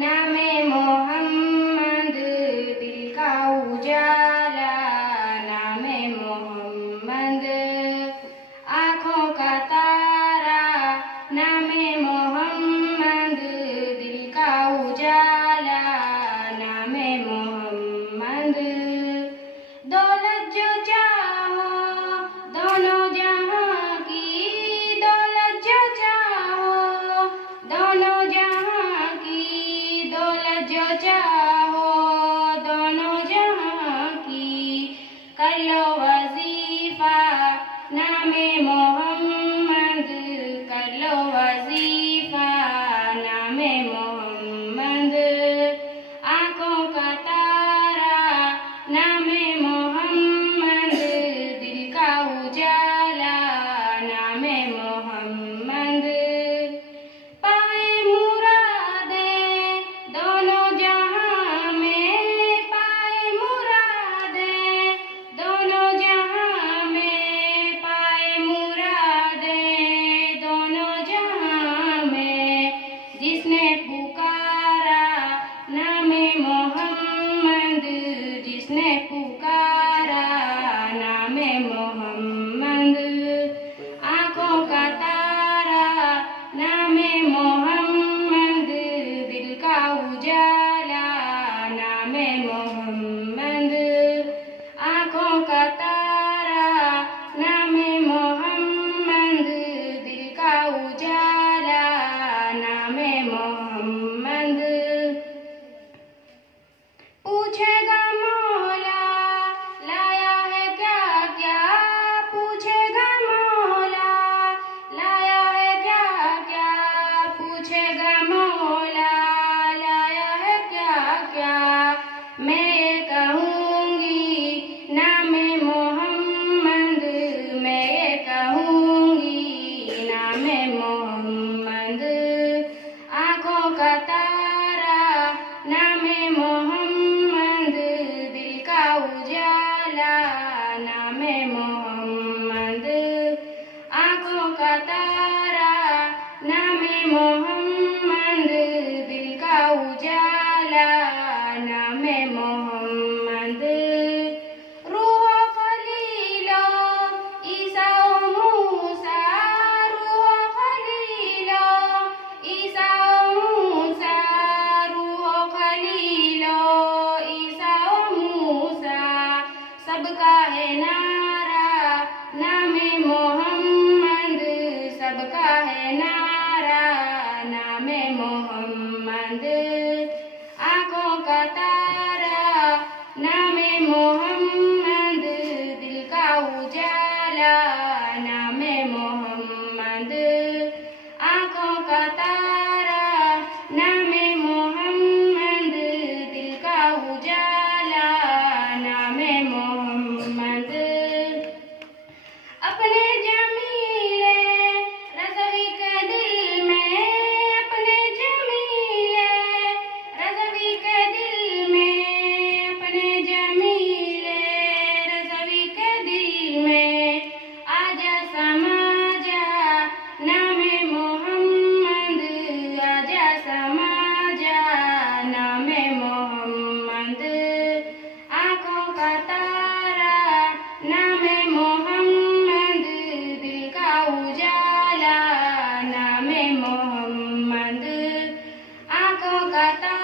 नामे मोहम्मद दिल का उजाला, नामे मोहम्मद आँखों का तारा, नामे मोहम्मद दिल का उजाला, नामे मोहम्मद। दौलत जो चाहो दोनों जहां की, दौलत जो चाहो दोनों जहां की, दौलत जो चाहो दोनों जहां की, कर लो वजीफा नामे मोहम्मद, कर लो वजीफा नामे मोहम्मद। आँखों का तारा नामे मोहम्मद दिल का उजाला, नामे मोहम्मद। पाए मुरादें दोनों जहां में, पाए मुरादें दोनों जहां में, पाए मुरादें दोनों जहां में। जिसने पुकारा नामे मोहम्मद, जिसने पुकारा नामे मोहम्मद। आँखों का तारा नामे मोहम्मद दिल का उजाला, नामे मोहम्मद। आँखों का तारा नामे मोहम्मद दिल का उजाला, नामे मोहम्मद। पूछेगा मौला लाया है क्या क्या, पूछेगा मौला लाया है क्या क्या, पूछेगा मौला लाया है क्या क्या। मैं ये कहूँगी नामे मोहम्मद, मैं ये कहूँगी नामे मोहम्मद। आँखों का तारा नामे मोहम्मद दिल का उजाला, नामे मोहम्मद। आँखों का तारा नामे मोहम्मद दिल का उजाला, नामे मोहम्मद। रूहो खलीलो ईसा ओ मूसा, रूहो खलीलो ईसा ओ मूसा, रूहो खलीलो ईसा ओ मूसा। सबका है नारा नामे मोहम्मद, सबका है नारा नामे मोहम्मद। आँखों का तारा नामे मोहम्मद दिल का उजाला, नामे मोहम्मद। आँखों का तारा नामे मोहम्मद दिल का उजाला, नामे मोहम्मद। अपने जमीले रज़वी के दिल में, अपने जमीले रज़वी के दिल में, अपने जमीले रज़वी के दिल में। आजा समा जा नामे मोहम्मद, आजा समा जा नामे मोहम्मद। आँखों का तारा नामे मोहम्मद दिल का उजाला, नामे मोहम्मद। आँखों का तारा